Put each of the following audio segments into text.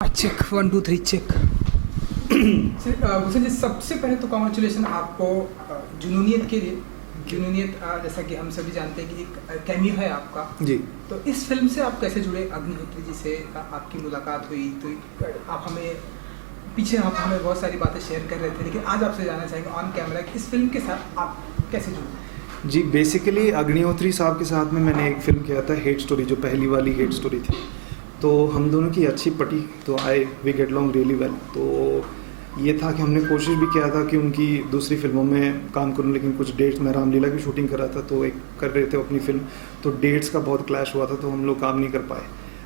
Check 1 2 3 check. Bhushan ji, सबसे पहले तो कॉन्ग्रेचुलेसन आपको जुनूनियत के लिए। जुनूनियत जैसा कि हम सभी जानते हैं कि एक कैमियो है आपका जी। तो इस फिल्म से आप कैसे जुड़े? अग्निहोत्री जी से आपकी मुलाकात हुई तो आप हमें बहुत सारी बातें शेयर कर रहे थे, लेकिन आज आपसे जानना चाहेंगे ऑन कैमरा कि इस फिल्म के साथ आप कैसे जुड़े? जी, बेसिकली अग्निहोत्री साहब के साथ में मैंने एक फ़िल्म किया था, हेट स्टोरी, जो पहली वाली हेट स्टोरी थी। तो हम दोनों की अच्छी पटी, तो we get long really well. तो ये था कि हमने कोशिश भी किया था कि उनकी दूसरी फिल्मों में काम करूं, लेकिन कुछ डेट्स, मैं रामलीला की शूटिंग कर रहा था तो एक कर रहे थे अपनी फिल्म, तो डेट्स का बहुत क्लैश हुआ था, तो हम लोग काम नहीं कर पाए।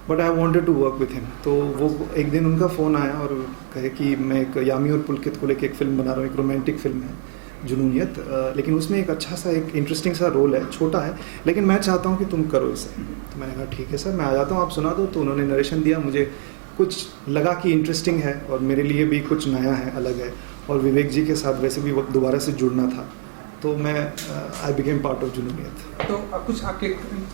But I wanted to work with him. तो वो एक दिन उनका फ़ोन आया और कहे कि मैं एक यामी और पुलकित को लेकर एक फ़िल्म बना रहा हूँ, एक रोमांटिक फ़िल्म है जुनूनियत, लेकिन उसमें एक अच्छा सा, एक इंटरेस्टिंग सा रोल है, छोटा है, लेकिन मैं चाहता हूँ कि तुम करो इसे। तो मैंने कहा ठीक है सर, मैं आ जाता हूँ, आप सुना दो। तो उन्होंने नरेशन दिया, मुझे कुछ लगा कि इंटरेस्टिंग है और मेरे लिए भी कुछ नया है, अलग है, और विवेक जी के साथ वैसे भी दोबारा से जुड़ना था, तो मैं I became part of Junooniyat. तो कुछ आपके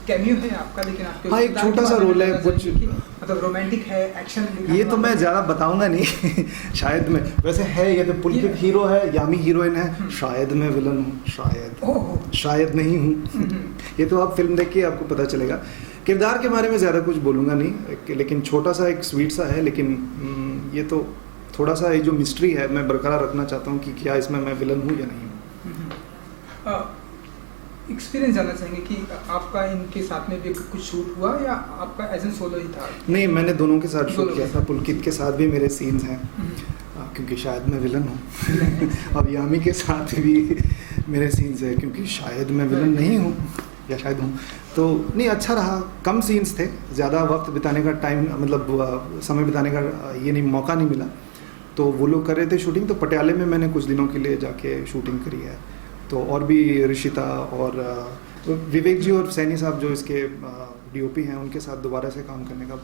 कैमियो है आपका, लेकिन आपके हाँ, एक छोटा सा रोल है, कुछ मतलब रोमांटिक है, एक्शन, ये तो मैं ज़्यादा बताऊंगा नहीं शायद मैं, वैसे है ये तो, पुलकित हीरो है, यामी हीरोइन है, शायद मैं विलन हूँ, शायद नहीं हूँ ये तो आप फिल्म देख के आपको पता चलेगा। किरदार के बारे में ज़्यादा कुछ बोलूँगा नहीं, लेकिन छोटा सा एक स्वीट सा है, लेकिन ये तो थोड़ा सा ये जो मिस्ट्री है मैं बरकरार रखना चाहता हूँ कि क्या इसमें मैं विलन हूँ या नहीं हूँ। एक्सपीरियंस जानना चाहेंगे कि आपका इनके साथ में भी कुछ शूट हुआ या आपका एज एन सोलो ही था? नहीं, मैंने दोनों के साथ शूट किया था। पुलकित के साथ भी मेरे सीन्स हैं, क्योंकि शायद मैं विलन हूँ और यामी के साथ भी मेरे सीन्स हैं, क्योंकि शायद मैं विलन नहीं हूँ या शायद हूँ। तो नहीं, अच्छा रहा, कम सीन्स थे, ज़्यादा वक्त बिताने का टाइम, मतलब समय बिताने का ये नहीं, मौका नहीं मिला। तो वो लोग कर रहे थे शूटिंग, तो पटियाले में मैंने कुछ दिनों के लिए जाके शूटिंग करी है। तो और भी ऋषिता और विवेक जी और सैनी साहब जो इसके डीओपी हैं, उनके साथ दोबारा से काम करने का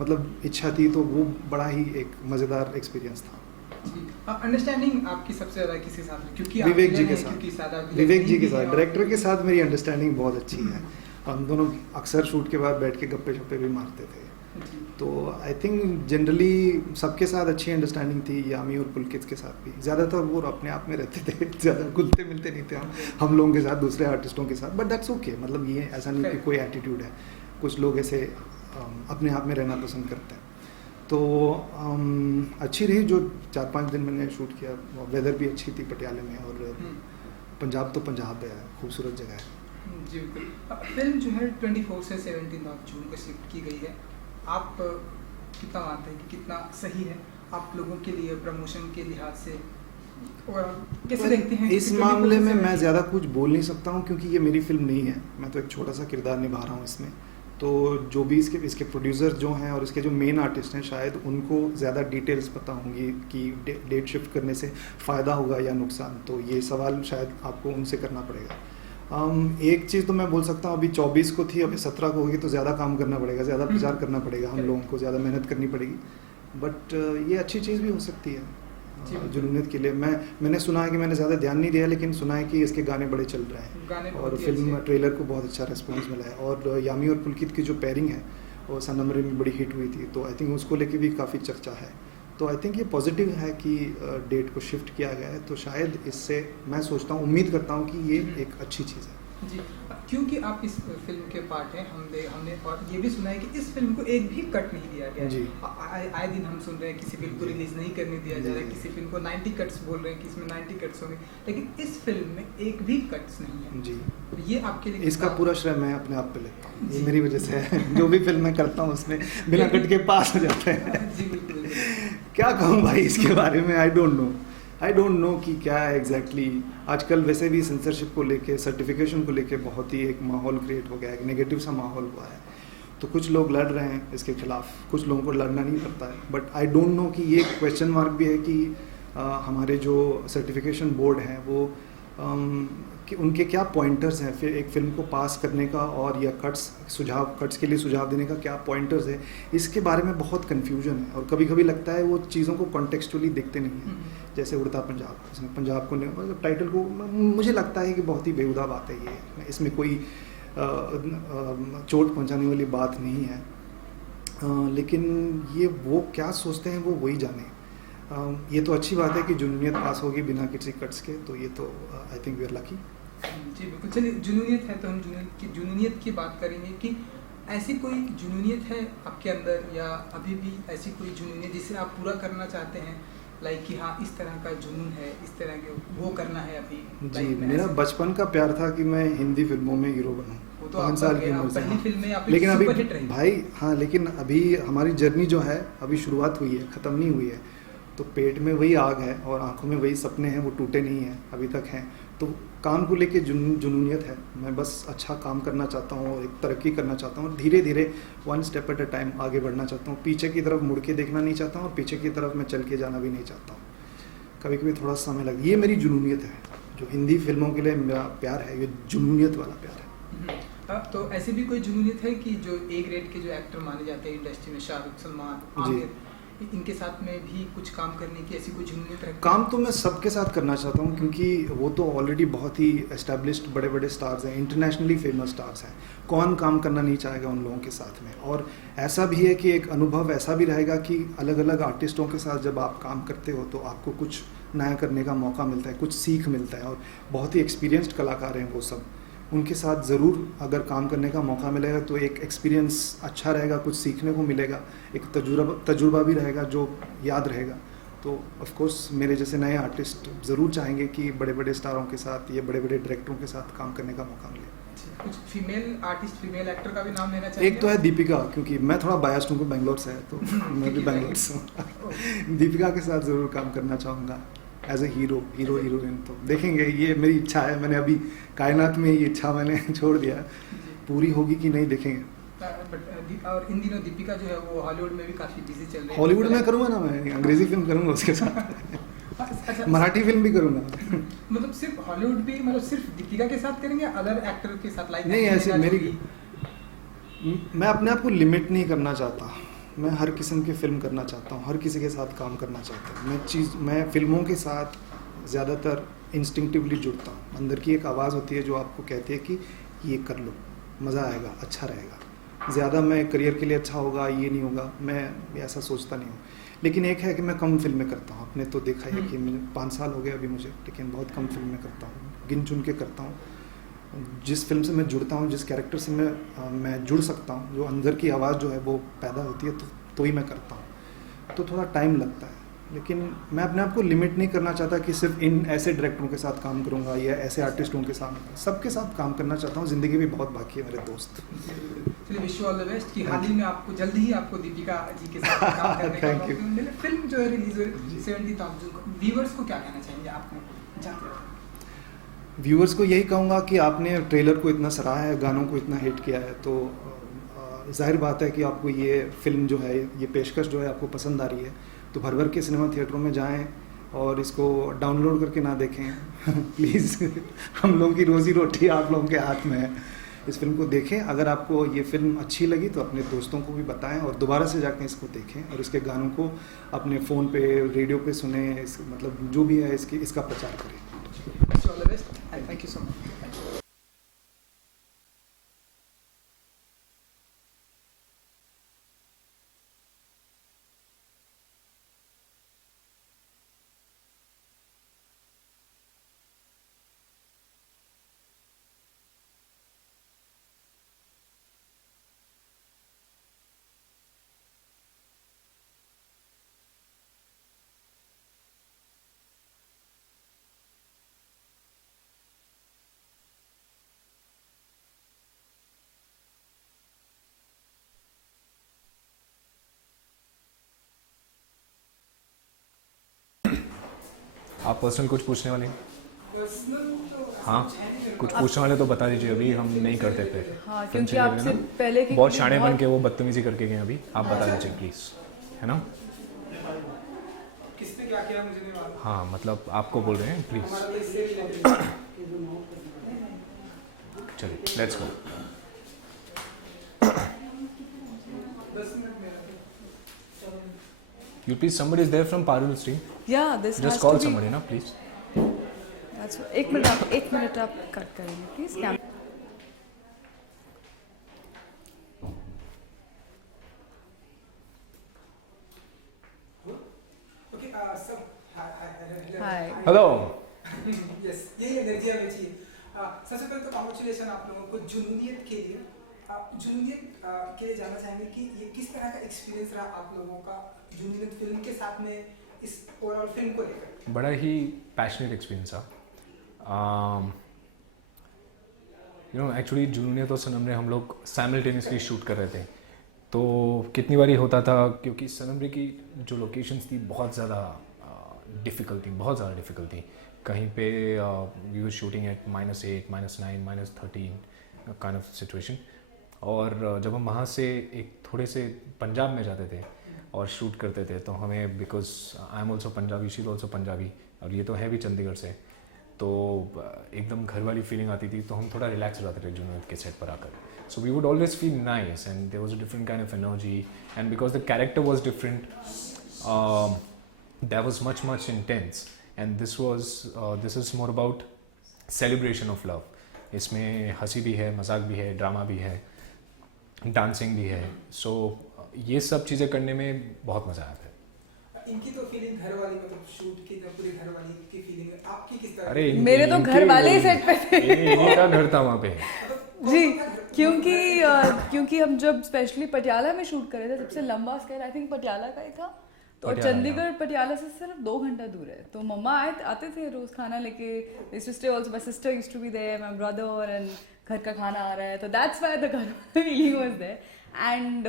मतलब इच्छा थी, तो वो बड़ा ही एक मज़ेदार एक्सपीरियंस था। अंडरस्टैंडिंग आपकी सबसे ज़्यादा किसके साथ है? क्योंकि विवेक जी के साथ, विवेक जी के साथ, डायरेक्टर के साथ मेरी अंडरस्टैंडिंग बहुत अच्छी है। हम दोनों अक्सर शूट के बाद बैठ के गप्पे शप्पे भी मारते थे। तो आई थिंक जनरली सबके साथ अच्छी अंडरस्टैंडिंग थी, यामी और पुलकित के साथ भी। ज़्यादातर वो अपने आप में रहते थे, ज़्यादा घुलते मिलते नहीं थे हम लोगों के साथ, दूसरे आर्टिस्टों के साथ। बट दैट्स ओके, मतलब ये ऐसा नहीं कि कोई एटीट्यूड है, कुछ लोग ऐसे अपने आप में रहना पसंद करते हैं। तो अच्छी रही जो 4-5 दिन मैंने शूट किया। वेदर भी अच्छी थी पटियाले में, और पंजाब तो पंजाब है, खूबसूरत जगह है। जी बिल्कुल। फिल्म जो है 24 से 17 जून को शिफ्ट की गई है। आप कितना मानते हैं कि कितना सही है आप लोगों के लिए प्रमोशन के लिहाज से, और कैसे देखते हैं? इस मामले में मैं ज़्यादा कुछ बोल नहीं सकता हूँ, क्योंकि ये मेरी फिल्म नहीं है, मैं तो एक छोटा सा किरदार निभा रहा हूँ इसमें। तो जो भी इसके प्रोड्यूसर जो हैं और इसके जो मेन आर्टिस्ट हैं, शायद उनको ज़्यादा डिटेल्स पता होंगी कि डेट शिफ्ट करने से फ़ायदा होगा या नुकसान। तो ये सवाल शायद आपको उनसे करना पड़ेगा। एक चीज़ तो मैं बोल सकता हूँ, अभी 24 को थी, अभी 17 को होगी, तो ज़्यादा काम करना पड़ेगा, ज़्यादा प्रचार करना पड़ेगा, हम लोगों को ज़्यादा मेहनत करनी पड़ेगी। बट ये अच्छी चीज़ भी हो सकती है जुनूनियत के लिए। मैंने सुना है कि, मैंने ज़्यादा ध्यान नहीं दिया, लेकिन सुना है कि इसके गाने बड़े चल रहे हैं और फिल्म ट्रेलर को बहुत अच्छा रिस्पॉन्स मिला है। और यामी और पुलकित की जो पेयरिंग है वो सनमरे में बड़ी हिट हुई थी, तो आई थिंक उसको लेके भी काफ़ी चर्चा है। तो आई थिंक ये पॉजिटिव है कि डेट को शिफ्ट किया गया है, तो शायद इससे मैं सोचता हूँ, उम्मीद करता हूँ कि ये एक अच्छी चीज़ है। जी, क्योंकि आप इस फिल्म के पार्ट हैं, हमने और ये भी सुना है कि इस फिल्म को एक भी कट नहीं दिया गया जी। आए दिन हम सुन रहे हैं किसी फिल्म को रिलीज नहीं करने दिया जा रहा है, किसी फिल्म को 90 कट्स बोल रहे हैं कि इसमें 90 कट्स होंगे, लेकिन इस फिल्म में एक भी कट्स नहीं है। जी, ये आपके लिए इसका पूरा श्रेय मैं अपने आप पे लेता हूँ, ये मेरी वजह से है। जो भी फिल्म मैं करता हूँ उसमें बिना कट के पास हो जाते हैं। जी बिल्कुल। क्या कहूँ भाई इसके बारे में, आई डोंट नो कि क्या है एग्जैक्टली। आजकल वैसे भी सेंसरशिप को लेके, सर्टिफिकेशन को लेके बहुत ही एक माहौल क्रिएट हो गया है, एक नेगेटिव सा माहौल हुआ है। तो कुछ लोग लड़ रहे हैं इसके खिलाफ, कुछ लोगों को लड़ना नहीं पड़ता है। बट आई डोंट नो कि ये क्वेश्चन मार्क भी है कि हमारे जो सर्टिफिकेशन बोर्ड हैं वो कि उनके क्या पॉइंटर्स हैं फिर एक फ़िल्म को पास करने का, और या कट्स के लिए सुझाव देने का क्या पॉइंटर्स है, इसके बारे में बहुत कन्फ्यूजन है। और कभी कभी लगता है वो चीज़ों को कॉन्टेक्चुअली देखते नहीं हैं। जैसे उड़ता पंजाब, इसमें पंजाब को मतलब टाइटल को मुझे लगता है कि बहुत ही बेहुदा बात है ये, इसमें कोई चोट पहुंचाने वाली बात नहीं है। लेकिन ये वो क्या सोचते हैं वो वही जाने। ये तो अच्छी बात है कि जुनूनियत पास होगी बिना किसी कट्स के, तो ये तो I think we are lucky. जी बिल्कुल। चलिए, जुनूनियत है तो हम जुनूनियत की बात करेंगे कि ऐसी कोई जुनूनियत है आपके अंदर, या अभी भी ऐसी कोई जुनूनियत जिसे आप पूरा करना चाहते हैं, लाइक कि हाँ इस तरह का जुनून है, इस तरह के वो करना है अभी जी, लाइफ में? मेरा ऐसे- बचपन का प्यार था कि मैं हिंदी फिल्मों में हीरो बनूं। वो तो 5 आपका साल की गया, उम्र से। पहली हाँ। फिल्म में आपकी लेकिन अभी सुपर हिट रही। भाई हाँ, लेकिन अभी हमारी जर्नी जो है अभी शुरुआत हुई है, ख़त्म नहीं हुई है। तो पेट में वही आग है और आंखों में वही सपने हैं, वो टूटे नहीं हैं, अभी तक हैं। तो काम को लेके जुनूनियत है। मैं बस अच्छा काम करना चाहता हूँ और एक तरक्की करना चाहता हूँ, और धीरे धीरे 1 स्टेप एट अ टाइम आगे बढ़ना चाहता हूँ। पीछे की तरफ मुड़ के देखना नहीं चाहता हूँ, और पीछे की तरफ मैं चल के जाना भी नहीं चाहता हूँ। कभी कभी थोड़ा समय लग, ये मेरी जुनूनियत है। जो हिंदी फिल्मों के लिए मेरा प्यार है, ये जुनूनियत वाला प्यार है। तो ऐसी भी कोई जुनूनियत है कि जो ए ग्रेड के जो एक्टर माने जाते हैं इंडस्ट्री में, शाहरुख, सलमान, आमिर, इनके साथ में भी कुछ काम करने की ऐसी कोई जुनूनियत रखते हैं? काम तो मैं सबके साथ करना चाहता हूँ, क्योंकि वो तो ऑलरेडी बहुत ही एस्टेब्लिश्ड बड़े बड़े स्टार्स हैं, इंटरनेशनली फेमस स्टार्स हैं। कौन काम करना नहीं चाहेगा उन लोगों के साथ में? और ऐसा भी है कि एक अनुभव ऐसा भी रहेगा कि अलग अलग आर्टिस्टों के साथ जब आप काम करते हो तो आपको कुछ नया करने का मौका मिलता है, कुछ सीख मिलता है। और बहुत ही एक्सपीरियंस्ड कलाकार हैं वो सब, उनके साथ ज़रूर अगर काम करने का मौका मिलेगा तो एक एक्सपीरियंस अच्छा रहेगा, कुछ सीखने को मिलेगा, एक तजुर्बा भी रहेगा जो याद रहेगा। तो ऑफ कोर्स मेरे जैसे नए आर्टिस्ट ज़रूर चाहेंगे कि बड़े बड़े स्टारों के साथ या बड़े बड़े डायरेक्टरों के साथ काम करने का मौका मिले। कुछ फीमेल आर्टिस्ट, फीमेल एक्टर का भी नाम लेना चाहिए? एक तो है दीपिका, क्योंकि मैं थोड़ा बायस्ड हूँ, बेंगलोर से है तो मैं भी बेंगलोर से हूँ। दीपिका के साथ ज़रूर काम करना चाहूँगा एज ए हीरोइन। तो देखेंगे, ये मेरी इच्छा है। मैंने अभी कायनात में ये इच्छा मैंने छोड़ दिया, पूरी होगी कि नहीं देखेंगे। और इन दिनों दीपिका जो है वो हॉलीवुड में भी काफ़ी बिजी चल रही है। हॉलीवुड में करूँगा ना, मैं अंग्रेजी फिल्म करूँगा उसके साथ। अच्छा, मराठी फिल्म भी करूँगा। मतलब सिर्फ हॉलीवुड भी, मतलब सिर्फ दीपिका के साथ करेंगे, अदर एक्टर के साथ? लाइक नहीं, ऐसे मैं अपने आप को लिमिट नहीं करना चाहता। मैं हर किस्म की फ़िल्म करना चाहता हूँ, हर किसी के साथ काम करना चाहता हूँ। मैं फ़िल्मों के साथ ज़्यादातर इंस्टिंक्टिवली जुड़ता हूँ। अंदर की एक आवाज़ होती है जो आपको कहती है कि ये कर लो, मज़ा आएगा, अच्छा रहेगा। ज़्यादा मैं करियर के लिए अच्छा होगा, ये नहीं होगा, मैं ऐसा सोचता नहीं हूँ। लेकिन एक है कि मैं कम फिल्में करता हूँ। आपने तो देखा है कि मैं 5 साल हो गए अभी मुझे, लेकिन बहुत कम फिल्में करता हूँ, गिन चुन के करता हूँ। जिस फिल्म से मैं जुड़ता हूँ, जिस कैरेक्टर से मैं जुड़ सकता हूँ, जो अंदर की आवाज़ जो है वो पैदा होती है, तो ही मैं करता हूँ। तो थोड़ा टाइम लगता है, लेकिन मैं अपने आप को लिमिट नहीं करना चाहता कि सिर्फ इन ऐसे डायरेक्टरों के साथ काम करूँगा या ऐसे आर्टिस्टों के साथ। सबके साथ काम करना चाहता हूँ। ज़िंदगी भी बहुत बाकी है मेरे दोस्त। चलिए, wish you all the best कि हाल ही में आपको, जल्दी ही आपको दीपिका जी के साथ काम करने का Thank you. मौका मिले। फिल्म जो है रिलीज हुई 70th जून को, व्यूअर्स को क्या कहना चाहेंगे आपको जाते हुए? व्यूअर्स को यही कहूँगा कि आपने ट्रेलर को इतना सराहा है, गानों को इतना हिट किया है, तो जाहिर बात है कि आपको ये फिल्म जो है, ये पेशकश जो है आपको पसंद आ रही है। तो भर भर के सिनेमा थिएटरों में जाएं और इसको डाउनलोड करके ना देखें। प्लीज़, हम लोगों की रोज़ी रोटी आप लोगों के हाथ में है। इस फिल्म को देखें। अगर आपको ये फिल्म अच्छी लगी तो अपने दोस्तों को भी बताएं और दोबारा से जाकर इसको देखें, और इसके गानों को अपने फ़ोन पे, रेडियो पे सुने, मतलब जो भी है इसका प्रचार करें। Wish you all the best and thank you so much. आप पर्सनल कुछ पूछने वाले हैं? हाँ, कुछ आप पूछने वाले तो बता दीजिए, अभी हम नहीं करते फिर। हाँ, फिल्म क्योंकि से आपसे ना पहले की बहुत फिल्म शाणे बन बहुत- के वो बदतमीजी करके गए अभी। आप बता दीजिए प्लीज़, है ना? किसने क्या किया मुझे नहीं मालूम। हाँ, मतलब आपको बोल रहे हैं प्लीज़। हमारा तो इससे रिलेटेड। चलिए, लेट्स गो। 10 मिनट मेरा। You please, somebody is there from Parul stream. Yeah, this Just has call to be. somebody, ना please. That's एक मिनट आप कट करेंगे प्लीज। कैमरा सब Hi. हेलो यस यही एनर्जी हमें चाहिए। सबसे पहले तो कांग्रेचुलेशन आप लोगों को जुनूनियत के लिए। जुनूनियत के लिए जानना चाहेंगे कि ये किस तरह का एक्सपीरियंस रहा आप लोगों का जुनूनियत फिल्म के साथ में, इस ओवरऑल फिल्म को लेकर। बड़ा ही पैशनेट एक्सपीरियंस था। यू नो एक्चुअली जूनियर तो सनम रे हम लोग साइमल्टेनियसली शूट कर रहे थे, तो कितनी बारी होता था क्योंकि सनम रे की जो लोकेशंस थी बहुत ज़्यादा डिफ़िकल्ट थी, बहुत ज़्यादा डिफ़िकल्ट थी। कहीं पे we were shooting at -8, -9, -13 kind of situation. और जब हम वहाँ से एक थोड़े से पंजाब में जाते थे और शूट करते थे तो हमें, because I am also Punjabi, she is also Punjabi, और ये तो है भी चंडीगढ़ से, तो एकदम घर वाली फीलिंग आती थी, तो हम थोड़ा रिलैक्स हो जाते थे जूनियर के सेट पर आकर। So we would always feel nice and there was a different kind of energy, and because the character was different, that was much intense, and this is more about celebration of love. इसमें हंसी भी है, मजाक भी है, drama भी है, dancing भी है। सो ये सब चीज़ें करने में बहुत मज़ा आता है। इनकी तो फीलिंग घर वाली, मतलब शूट की तो पूरी घर वाली की फीलिंग है, आपकी किस तरह? अरे मेरे तो घर वाले ही सेट पे थे। इनका घर था वहाँ पे। जी, क्योंकि हम जब स्पेशली पटियाला में शूट कर रहे थे, सबसे लंबा स्केल आई थिंक पटियाला का ही था, तो चंडीगढ़ पटियाला से सिर्फ 2 घंटा दूर है। तो मम्मा आते थे रोज खाना लेके, my sister used to be there, my brother, and घर का खाना आ रहा है, तो दैट्स व्हाई द घर feeling was there. And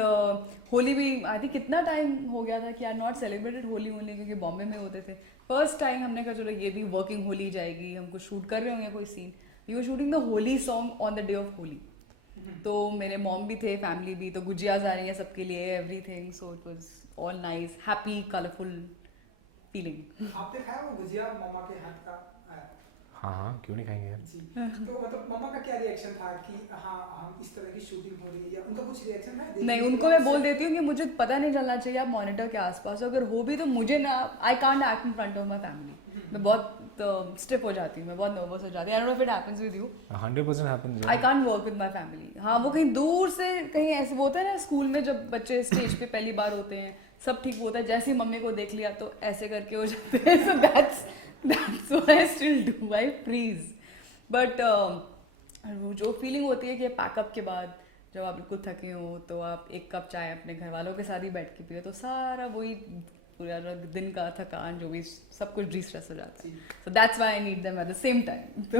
Holi भी आई थिंक कितना टाइम हो गया था कि I not celebrated Holi only, क्योंकि बॉम्बे में होते थे। फर्स्ट टाइम हमने कहा चलो ये भी वर्किंग होली जाएगी, हम कुछ शूट कर रहे होंगे कोई scene, we were shooting the Holi song on the day of Holi. तो मेरे मॉम भी थे, फैमिली भी, तो गुजियाज आ रही हैं सबके लिए, everything, so it was all nice, happy, colourful feeling. आपने खाया वो गुजिया मम्मा के हाथ का? हाँ, क्यों नहीं खाएंगे यार। जी। तो मतलब मम्मा का क्या रिएक्शन था कि हाँ हम इस तरह की शूटिंग हो रही है, या उनका कुछ रिएक्शन था? नहीं, उनको मैं बोल देती हूँ कि मुझे पता नहीं चलना चाहिए आप मॉनिटर के आसपास, अगर हो भी तो मुझे ना, I can't act in front of my family, मैं बहुत स्टिफ हो जाती हूँ, मैं बहुत नर्वस हो जाती हूँ। आई don't know if it happens with you. 100% happens. I can't work with my family. हाँ, वो कहीं दूर से, कहीं ऐसे वो होता है ना स्कूल में जब बच्चे स्टेज पे पहली बार होते हैं, सब ठीक होता है, जैसे ही मम्मी को देख लिया तो ऐसे करके हो जाते हैं। So that's what I still do, I freeze. But वो जो फीलिंग होती है कि पैकअप के बाद जब आप बिल्कुल थके हो तो आप एक कप चाय अपने घर वालों के साथ ही बैठ के पियो, तो सारा वही पूरा दिन का थकान जो भी सब कुछ डिस्ट्रेस हो जाता है। So that's why I need them at the same time. तो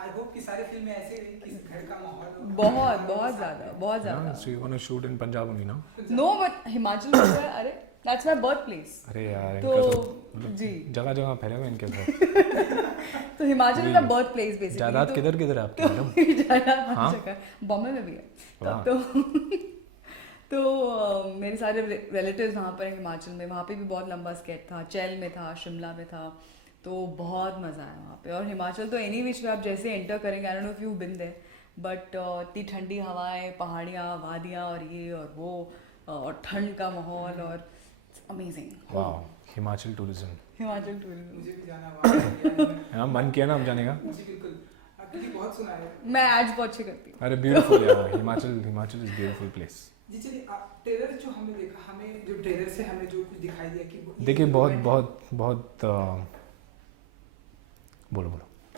आई होप कि सारे फिल्म में ऐसे ही कि घर का माहौल बहुत ज़्यादा। So you want to shoot in Punjab only ना? नो, बट हिमाचल में है, अरे दैट्स माय बर्थ प्लेस। अरे यार, तो इनका तो जी, जगह फैले हुए इनके घर। तो Himachal is birth place basically. जायदाद किधर है आपकी मैडम? जायदाद हाँ? हर जगह, बॉम्बे में भी है। वाह। तो मेरे सारे रिलेटिव्स वहाँ पर हिमाचल में, वहाँ पे भी बहुत लंबा स्केट था, चैल में था, शिमला में था, तो बहुत मज़ा आया वहाँ पे। और हिमाचल तो एनी विच वे आप जैसे एंटर करेंगे, I don't know if you been there, but इतनी ठंडी हवाएं, पहाड़ियाँ, वादियाँ, और ये और वो, और ठंड का माहौल, और अमेजिंग। वाह, हिमाचल टूरिज्म। हिमाचल टूरिज्म मुझे भी जाना हुआ है ना, मन किया ना हम जाने का। जी बिल्कुल, क्योंकि बहुत सुना है। मैं एड्स बहुत अच्छी करती हूँ। अरे ब्यूटीफुल यार, हिमाचल इज ब्यूटीफुल प्लेस। जी चलिए, ट्रेलर जो हमने देखा, हमें जो ट्रेलर से हमें जो कुछ दिखाई दिया कि देखिए बहुत बोलो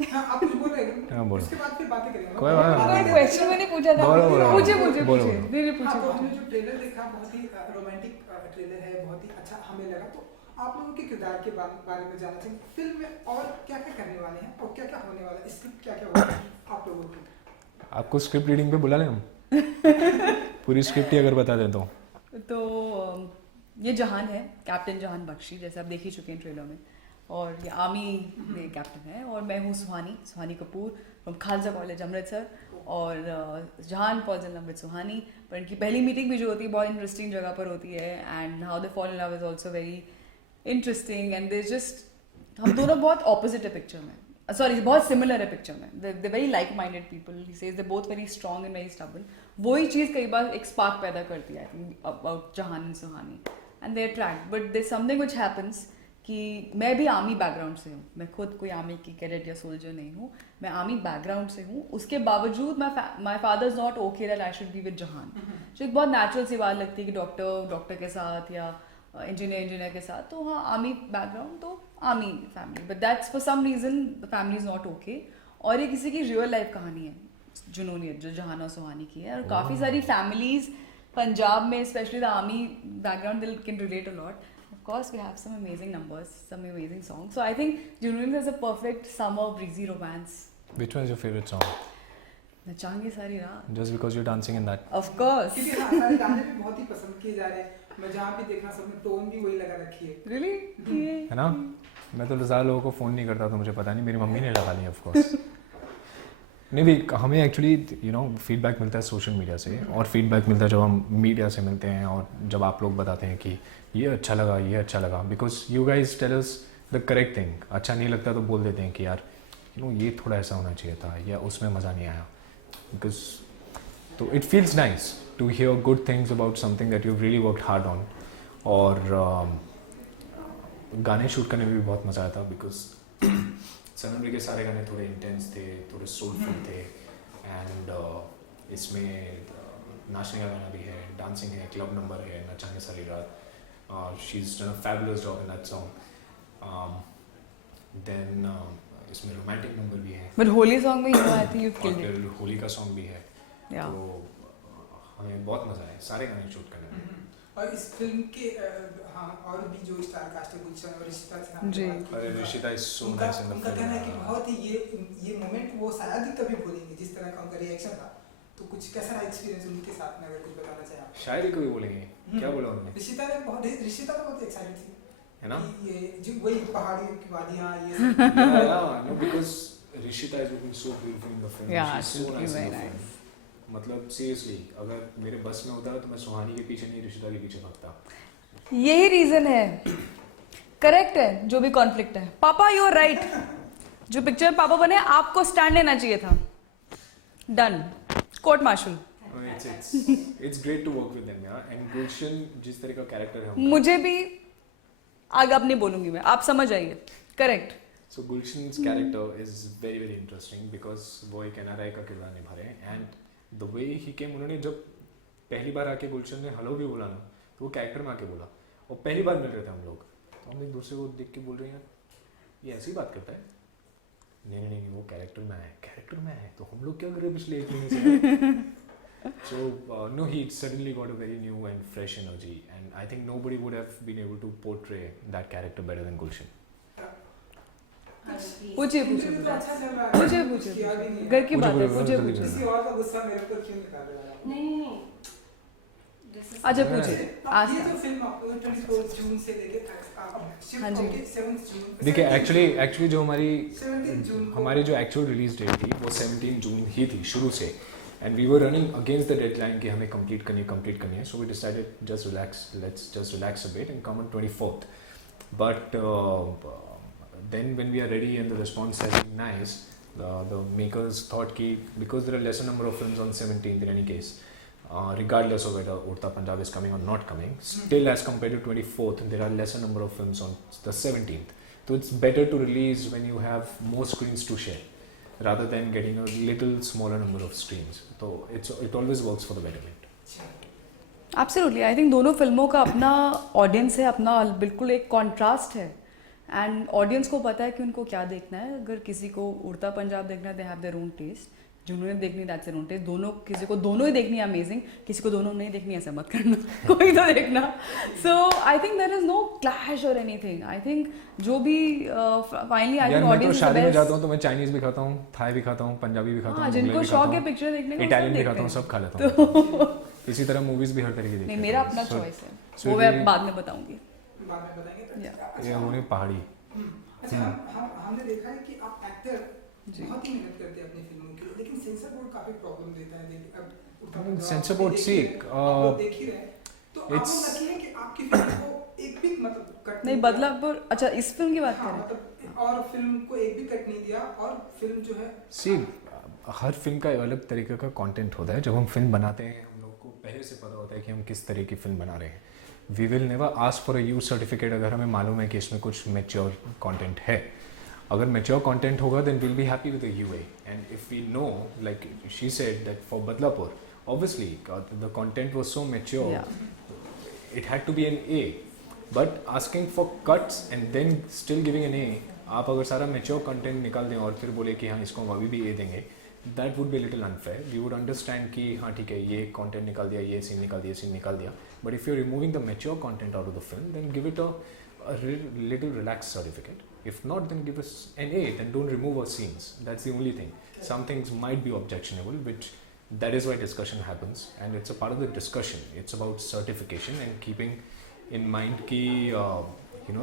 हाँ, आप कुछ बोल रहे हैं? हाँ, बोलो। उसके बाद फिर बातें करेंगे। कोई बात नहीं। कोई क्वेश्चन मैंने पूछा था, बोलो। पूछे बोलो। नहीं हाँ, तो पूछे। हमने जो ट्रेलर देखा बहुत ही रोमांटिक ट्रेलर है, बहुत ही अच्छा हमें लगा। तो आप लोगों के किरदार के बारे में जानना चाहिए, फिल्म में और क्या क्या करने वाले हैं और क्या क्या होने वाला है, स्क्रिप्ट क्या क्या होगा आप लोगों की? आपको स्क्रिप्ट रीडिंग पे बुला लें हम? पूरी स्क्रिप्ट ही अगर बता दें तो ये जहान है, कैप्टन जहान बख्शी, जैसे आप देख ही चुके हैं ट्रेलर में, और ये आर्मी में कैप्टन है, और मैं हूँ सुहानी कपूर फ्रॉम खालसा कॉलेज अमृतसर, और जहान फॉल्स इन लव विद सुहानी। पर इनकी पहली मीटिंग भी जो होती है बहुत इंटरेस्टिंग जगह पर होती है, and how they fall in love is also very interesting, and they just, हम दोनों बहुत ऑपोजिट है पिक्चर में, सॉरी बहुत सिमिलर है पिक्चर में, they very like minded people, he says they both very strong and very stubborn. वही चीज़ कई बार एक स्पार्क पैदा करती है I think about Jahan and Suhani, and they attract, but there something which happens कि मैं भी आर्मी बैकग्राउंड से हूँ, मैं खुद कोई आर्मी की कैडेट या सोल्जर नहीं हूँ, मैं आर्मी बैकग्राउंड से हूँ, उसके बावजूद my father is not okay that I should be with जहान। जो एक बहुत नेचुरल सी बात लगती है कि डॉक्टर के साथ या इंजीनियर के साथ, तो हाँ आर्मी बैकग्राउंड, तो army family, but that's for some reason the family is not okay. और ये किसी की रियल लाइफ कहानी है, जुनूनियत, जो जहान और सुहानी की है, और काफ़ी सारी फैमिलीज़ पंजाब में, specially the army background, they can relate a lot. Of course, we have some amazing numbers, some amazing songs. So I think Junoon is a perfect summer breezy romance. Which one is your favorite song? नचाएंगे सारी रात। Just because you're dancing in that? Of course. क्योंकि हाँ, सारे गाने भी बहुत ही पसंद किए जा रहे हैं, मैं जहाँ भी देखना सबने टोन भी वही लगा रखी है। Really? है ना? मैं तो ज़्यादा लोगों को फ़ोन नहीं करता, तो मुझे पता नहीं, मेरी मम्मी ने लगा ली ऑफ कोर्स। नहीं भी, हमें एक्चुअली फीडबैक मिलता है सोशल मीडिया से, और फीडबैक मिलता है जब हम मीडिया से मिलते हैं, और जब आप लोग बताते हैं कि ये अच्छा लगा, because you guys tell us the correct thing. अच्छा नहीं लगता तो बोल देते हैं कि यार ये थोड़ा ऐसा होना चाहिए था, या उसमें मज़ा नहीं आया, बिकॉज तो it feels nice to hear good things about something that you really worked hard on. और गाने शूट करने में भी बहुत मज़ा आया था, बिकॉज सनमरी के सारे गाने थोड़े इंटेंस थे, थोड़े सोलफुल थे, एंड इसमें नाचने का गाना भी है, डांसिंग है, क्लब नंबर है, नचाएंगे सारी रात, she is done a fabulous job in that song. Then इसमें रोमांटिक नंबर भी है, But holy song में I think you've और killed फिर it. होली का सॉन्ग भी है। Yeah. तो हमें बहुत मज़ा आया सारे गाने शूट करने में। और इस फिल्म के हाँ और भी जो स्टार कास्ट है, गुलशन और रिश्ता से हम जी। बात की अरे थी, रिशिता इज सो उनका नाइस इन द उनका कहना है कि फिल्म। बहुत ही ये मोमेंट वो शायद ही कभी भूलेंगे, जिस तरह का उनका रिएक्शन था। तो कुछ कैसा रहा एक्सपीरियंस उनके साथ में, अगर कुछ बताना चाहें आप? शायद ही कभी बोलेंगे, क्या बोला उन्होंने, रिशिता तो बहुत एक्साइटेड थी है ना? कि ये जो वही पहाड़ी की वादियाँ ये Yeah, no, because Rishita is looking so beautiful in the film. Yeah, She's she's so looking nice in very the nice. film. मतलब seriously, अगर मेरे बस में होता तो मैं सुहानी के पीछे नहीं, रिशिता के पीछे भागता। यही रीजन है, करेक्ट है, जो भी कॉन्फ्लिक्ट है। पापा यू आर राइट, जो पिक्चर पापा बने आपको स्टैंड लेना चाहिए था। Done, court martial. It's great to work with them, yeah. And Gulshan जिस तरह का कैरेक्टर है, मुझे भी आगे अब नहीं बोलूंगी मैं, आप समझ आइए। Correct. So Gulshan's character is very very interesting because वो एक NRI का किरदार निभा रहे हैं, and the way he came, उन्होंने जब पहली बार आके गुलशन ने हेलो भी बोला ना, तो वो कैरेक्टर में आके बोला, और पहली बार मिल रहे थे हम लोग, तो हम एक दूसरे को देख के बोल रहे हैं ये ऐसी बात करता है, नहीं वो कैरेक्टर में है, तो हम लोग क्या कर रहे हैं पिछले 1 महीने से। So no, he suddenly got a very new and fresh energy, and I think nobody would have been able to portray that character better than Gulshan. पूछिए इंटरव्यू तो अच्छा चल रहा है, पूछिए कुछ किया भी नहीं है। घर की बात है, पूछो, पूछिए पूछो। किसी और का गुस्सा मेरे ऊपर क्यों निकाल रहे हो आप? नहीं अच्छा पूछिए। आज ये जो फिल्म आपको 24 जून से लेके शिफ्ट हाँ जी। होके 7 जून देखिए एक्चुअली जो 17 जून को हमारी जो एक्चुअल रिलीज डेट थी वो 17 जून ही थी शुरू से, and we were running against the deadline कि हमें कंप्लीट करनी है, so we decided let's just relax a bit and come on 24th, but then when we are ready and the response has been nice, the makers thought ki because there are lesser number of films on 17th in any case, regardless of whether Urta Punjab is coming or not coming, still as compared to 24th there are lesser number of films on the 17th, so it's better to release when you have more screens to share rather than getting a little smaller number of screens, so it always works for the betterment. Absolutely, I think दोनों फिल्मों का अपना audience है, अपना बिल्कुल एक contrast है, and audience को पता है कि उनको क्या देखना है। अगर किसी को उड़ता पंजाब देखना है, they have their own test, जिन्होंने देखनी दैट्स देयर ओन टेस्ट। दोनों, किसी को दोनों ही देखनी है अमेजिंग, किसी को दोनों नहीं देखनी, ऐसा मत करना कोई तो देखना। So I think there is no clash और एनीथिंग। आई थिंक जो भी फाइनली आई यार थिंक मैं तो ऑडियंस शादी में जाता हूँ तो मैं चाइनीज भी खाता हूँ, थाई भी खाता हूँ, पंजाबी भी खाता हूँ, जिनको शौक है पिक्चर देखने का, इटालियन भी खाता हूँ, सब खा लेता हूँ। इसी तरह मूवीज भी हर तरह की देखता नहीं, हूँ। मेरा अपना चॉइस है, so वो मैं really- बाद में बताऊंगी। बाद में बताएंगे। Yeah. ये होने पहाड़ी। अच्छा, हमने देखा है कि आप एक्टर बहुत ही मेहनत करते हैं अपनी फिल्मों के लिए, लेकिन सेंसर बोर्ड काफी प्रॉब्लम देता है। अब उड़ता पंजाब सेंसर आप बोर्ड देख से ही रहे हैं, आप लोग देख ही रहे हैं, तो आप it's- लोग लकी हैं कि आपकी फिल्म को एक भी मतलब कट नहीं, बदलापुर, अच्छा इस फिल्म की बात हाँ, करें। मतलब और फिल्म को एक भी कट नहीं दिया, और फिल्म जो है सी हर फिल्म का अलग तरीके का कंटेंट होता है। जब हम फिल्म बनाते हैं हम लोग को पहले से पता होता है कि हम किस तरह की फिल्म बना रहे हैं। We will never ask for a U certificate अगर हमें मालूम है कि इसमें कुछ मैच्योर कंटेंट है। अगर मैच्योर कंटेंट होगा then will be happy with the UA, and if we know like she said that for Badlapur obviously the content was so mature, Yeah. it had to be an A, but asking for cuts and then still giving an A, आप अगर सारा mature content निकाल दें और फिर बोले कि हाँ इसको हम अभी भी ए देंगे, that would be little unfair. We would understand कि हाँ ठीक है ये कंटेंट निकाल दिया, ये सीन निकाल दिया, सीन निकाल दिया, but if you are removing the mature content out of the film then give it a little relaxed certificate. If not, then give us an A, then don't remove our scenes. That's the only thing. Some things might be objectionable, which that is why discussion happens, and it's a part of the discussion. It's about certification and keeping in mind ki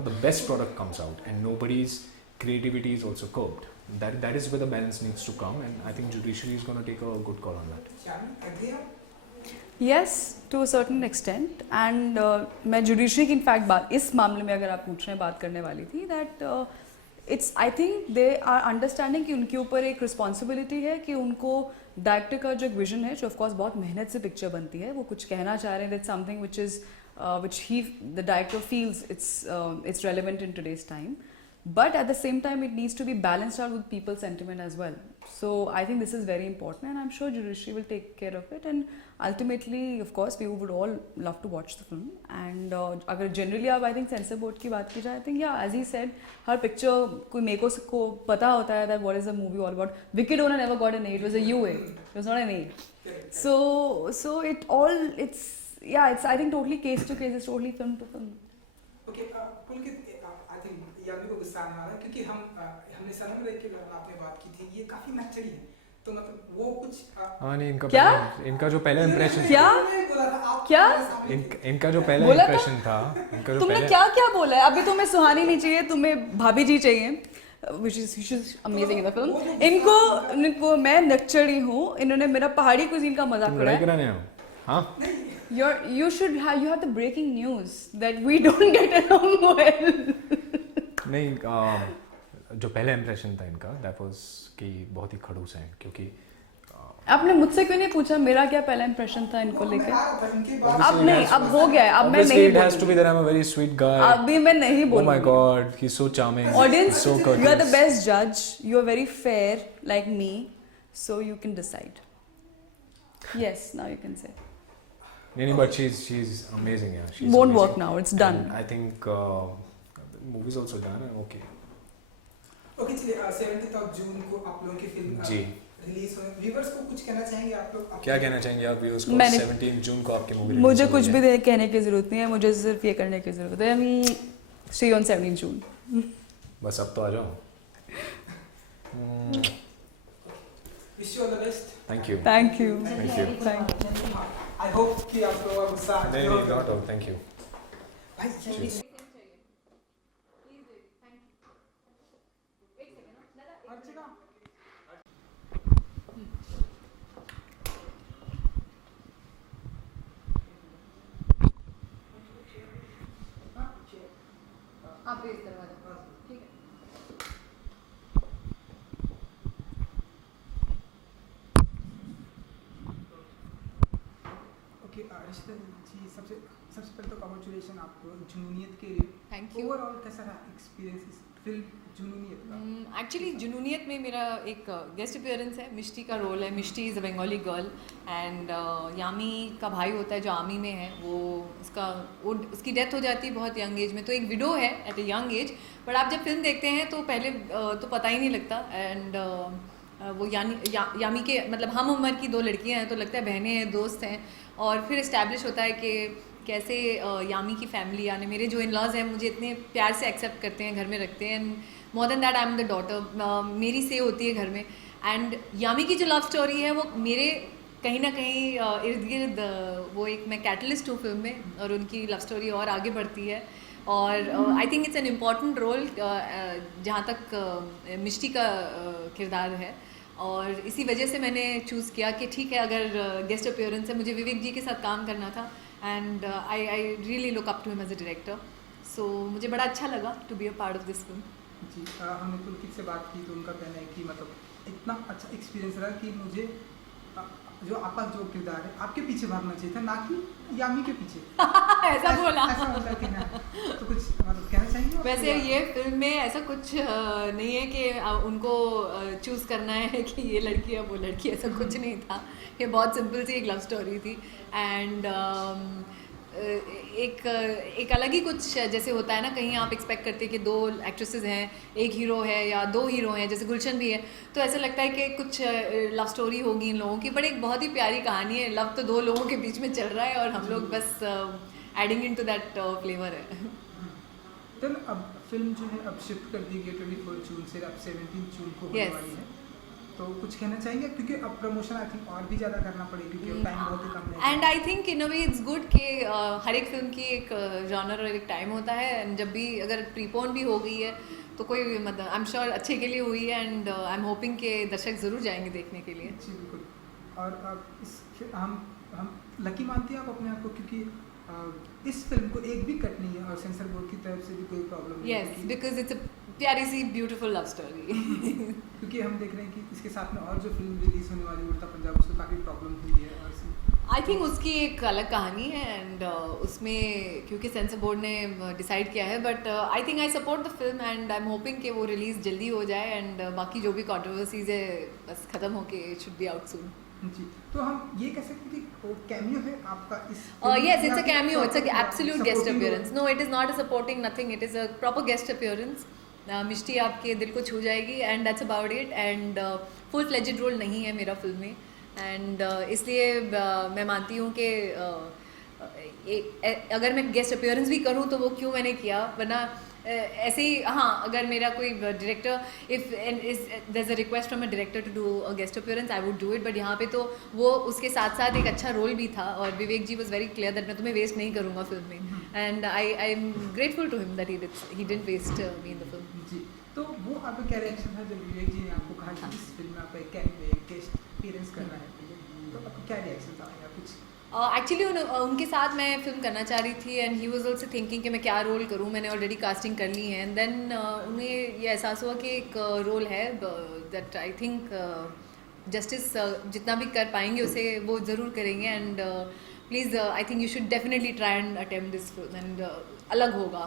the best product comes out and nobody's creativity is also curbed. That is where the balance needs to come, and I think judiciary is going to take a good call on that. Yes, to a certain extent, and मैं judiciary की in fact इस मामले में अगर आप पूछ रहे हैं बात करने वाली थी, that it's I think they are understanding कि उनके ऊपर एक रिस्पॉन्सिबिलिटी है कि उनको डायरेक्टर का जो एक विजन है, जो ऑफकोर्स बहुत मेहनत से पिक्चर बनती है, वो कुछ कहना चाह रहे हैं, that something which he the director feels it's relevant in today's time, but at the same time it needs to be balanced out with people's sentiment as well. So I think this is very important, and I'm sure judiciary will take care of it, and ultimately of course we would all love to watch the film. And अगर generally आप I think censor board की बात की जाए, I think yeah, as he said, her picture कोई मेरे को पता होता है that what is the movie all about. Wicked Owner never got an A, it was a UA, it was not an A. So it's I think totally case to case, it's totally film to film. Okay, Pulkit, I think यामी को गुस्सा आने वाला है क्योंकि हमने सनम रेख के बारे में आपने बात की थी, ये काफी नक्चड़ी है, तो मतलब वो कुछ हाँ नहीं, इनका जो पहला इंप्रेशन इनका जो पहला इंप्रेशन था, तुमने क्या बोला है? अभी तुम्हें सुहानी नहीं चाहिए, तुम्हें भाभी जी चाहिए, which is amazing in the film. इनको मैं नक्चड़ी हूँ, इन्होंने मेरा पहाड़ी कुजीन का मजाक उड़ाया. हाँ, you have the breaking news that we don't get along well. नहीं, जो पहला इंप्रेशन था इनका, that was कि बहुत ही खड़ूस हैं, क्योंकि आपने मुझसे क्यों नहीं पूछा मेरा क्या पहला इंप्रेशन था इनको लेके? अब नहीं, अब हो गया है, अब मैं नहीं बोलूंगी. It has to be that I'm a very sweet guy. अभी मैं नहीं बोलूंगी. Oh my God, he's so charming. Audience, so you are the best judge. You are very fair like me, so you can decide. Yes, now you can say. नहीं, but she's amazing, yeah. She's won't amazing. work now. It's done. And I think the movie's also done. Okay. Okay, चलिए 17th of June को आप लोगों की film जी release हो, viewers को कुछ कहना चाहेंगे आप लोग? क्या कहना चाहेंगे आप व्यूअर्स को? 17 जून को आपकी मूवी मुझे कुछ भी कहने की जरूरत नहीं है, मुझे सिर्फ ये करने की जरूरत है, see you on 17 June. बस अब तो आ जाओ. Wish you all the best. Thank you. Thank you. Thank you. Thank you. I hope कि आप लोगों का गुस्सा नहीं, not all. Thank you. भाई आप भेज दरवाजा, ठीक है. ओके, रिश्ते जी सबसे पहले तो कांग्रेचुलेशन आपको जुनूनियत के लिए. Thank you. ओवरऑल कैसा रहा एक्सपीरियंस इस फिल्म जुनूनियत का? एक्चुअली जुनूनियत में मेरा एक गेस्ट अपीयरेंस है, मिष्टी का रोल है. Mishti is a Bengali girl, and Yami का भाई होता है जो आर्मी में है, वो उसकी डेथ हो जाती है बहुत यंग एज में, तो एक विडो है at a young age. But आप जब फिल्म देखते हैं तो पहले तो पता ही नहीं लगता, एंड वो यामी के मतलब हम उम्र की दो लड़कियां हैं, तो लगता है बहनें हैं, दोस्त हैं, और फिर इस्टेब्लिश होता है कि कैसे यामी की फैमिली यानी मेरे जो इन लॉज हैं मुझे इतने प्यार से एक्सेप्ट करते हैं, घर में रखते हैं, and more than that I am the daughter, मेरी से होती है घर में. एंड यामी की जो लव स्टोरी है वो मेरे कहीं ना कहीं इर्द गिर्द वो एक मैं कैटलिस्ट हूँ फिल्म में, और उनकी लव स्टोरी और आगे बढ़ती है. और I think it's an important role जहाँ तक मिष्टी का किरदार है, और इसी वजह से मैंने चूज़ किया कि ठीक है अगर गेस्ट अपीयरेंस है, मुझे विवेक जी के साथ काम करना था, and I really look up to him as a director, so मुझे बड़ा अच्छा लगा to be a part of this film. जी हमने पुलकित से बात की तो उनका कहना है कि मतलब इतना अच्छा एक्सपीरियंस रहा कि मुझे जो आपका जो किरदार है आपके पीछे भागना चाहिए था, ना कि यामी के पीछे. ऐसा बोला. ऐसा होता है कि ना, तो कुछ मतलब कहना चाहिए? वैसे ये फिल्म में ऐसा कुछ नहीं है कि उनको चूज़ करना है कि ये लड़की है वो लड़की, ऐसा कुछ नहीं था. ये बहुत सिंपल सी एक लव स्टोरी थी, एंड एक अलग ही कुछ जैसे होता है ना, कहीं आप एक्सपेक्ट करते हैं कि 2 एक्ट्रेसेस हैं, एक हीरो है या 2 हीरो हैं, जैसे गुलशन भी है, तो ऐसा लगता है कि कुछ लव स्टोरी होगी इन लोगों की, बट एक बहुत ही प्यारी कहानी है, लव तो 2 लोगों के बीच में चल रहा है और हम लोग बस adding into that flavour है। तो अब फिल्म जो है अब शिफ्ट कर दी गई 24 जून से, अब 17 जून को होने Yes. वाली है, तो कुछ कहना चाहेंगे क्योंकि अब प्रमोशन आई थिंक और भी ज़्यादा करना पड़ेगा क्योंकि टाइम बहुत ही कम है। And I think in a way it's good कि हर एक फिल्म की एक जॉनर और एक टाइम होता है, एंड जब भी अगर प्रीपोन भी हो गई है तो कोई मतलब आई एम श्योर अच्छे के लिए हुई है, एंड आई एम होपिंग कि दर्शक ज़रूर जाएंगे देखने के लिए। जी बिल्कुल। और अब हम लकी मानती हैं आप अपने आप को क्योंकि इस फिल्म को एक भी कट नहीं है और सेंसर बोर्ड की तरफ से भी कोई प्रॉब्लम नहीं यस, बिकॉज इट्स अ प्यारी सी ब्यूटीफुल लव स्टोरी। क्योंकि हम देख रहे हैं कि इसके साथ में और जो फिल्म रिलीज होने वाली उड़ता पंजाब, उसको काफ़ी प्रॉब्लम हुई है और आई थिंक उसकी एक अलग कहानी है, एंड उसमें क्योंकि सेंसर बोर्ड ने डिसाइड किया है, but I think I support the film and I am hoping कि वो रिलीज़ जल्दी हो जाए, एंड बाकी जो भी कॉन्ट्रोवर्सीज है बस ख़त्म होके it should be out soon. जी, तो हम ये कह सकते हैं कि कैमियो है आपका इस Yes, it's a cameo. It's an absolute guest appearance. No, it is not a supporting nothing. It is a proper guest appearance. मिष्टी आपके दिल को छू जाएगी, and that's about it. And full fledged role नहीं है मेरा फिल्म में, and इसलिए मैं मानती हूँ कि अगर मैं गेस्ट अपीयरेंस भी करूँ तो वो क्यों मैंने किया, वरना ऐसे ही हाँ, अगर मेरा कोई director if there is a request from a director to do a guest appearance I would do it, but यहाँ पे तो वो उसके साथ साथ एक अच्छा रोल भी था, और Vivek ji was very clear that मैं तुम्हें वेस्ट नहीं करूँगा फिल्म में, and I am grateful to him that he didn't waste me in the film. जी, तो वो आपका क्या रिएक्शन था जब विवेक जी ने आपको कहा कि इस फिल्म में आपको एक कैमियो गेस्ट अपीयरेंस करना है, तो आपका क्या रिएक्शन था या कुछ? एक्चुअली उनके साथ मैं फिल्म करना चाह रही थी, and he was also thinking कि मैं क्या रोल करूं, मैंने ऑलरेडी कास्टिंग कर ली है, एंड देन उन्हें ये एहसास हुआ कि एक रोल है दैट आई थिंक जस्टिस जितना भी कर पाएंगे उसे वो ज़रूर करेंगे, and please I think you should definitely try and attempt this film, and अलग होगा,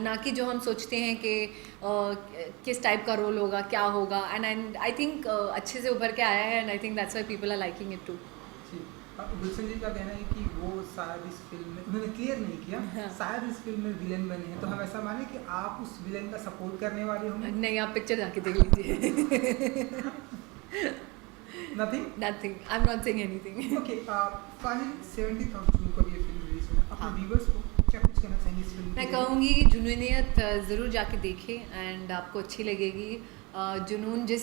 ना कि जो हम सोचते हैं कि किस टाइप का रोल होगा, क्या होगा, एंड आई थिंक अच्छे से उभर के आया है, and I think that's why people are liking it too. Gulshan ji का कहना है कि वो शायद इस फिल्म में उन्होंने क्लियर नहीं किया, शायद इस फिल्म में विलेन बने हैं, तो हम ऐसा माने कि आप उस विलेन का सपोर्ट करने वाले होंगे? नहीं, आप पिक्चर जाके देख लीजिए। Nothing I am not saying anything. Okay, finally 17th जून को ये फिल्म रिलीज होगी, अपने व्यूअर्स को क्या कुछ कहना चाहेंगे इस फिल्म? मैं कहूँगी जुनूनियत ज़रूर जाके देखें, एंड आपको अच्छी लगेगी। जुनून जिस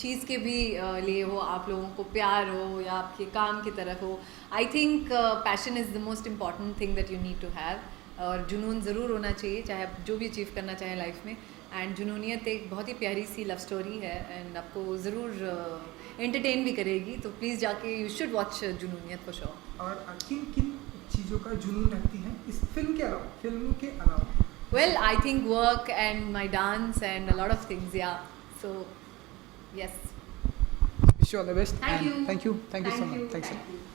चीज़ के भी लिए हो, आप लोगों को प्यार हो या आपके काम की तरफ हो, I think passion is the most important thing that you need to have, और जुनून ज़रूर होना चाहिए चाहे आप जो भी अचीव करना चाहें लाइफ में, एंड जुनूनियत एक बहुत ही प्यारी सी लव स्टोरी है, एंड आपको ज़रूर एंटरटेन भी करेगी, तो प्लीज़ जाके you should watch Junooniyat for sure. और किन किन चीज़ों का जुनून रखती हैं इस फिल्म के अलावा, फिल्म के अलावा? Well, I think work and my dance and a lot of things, yeah. So, yes. Wish you all the best. Thank you. Thank you so much. Thanks. Thank you.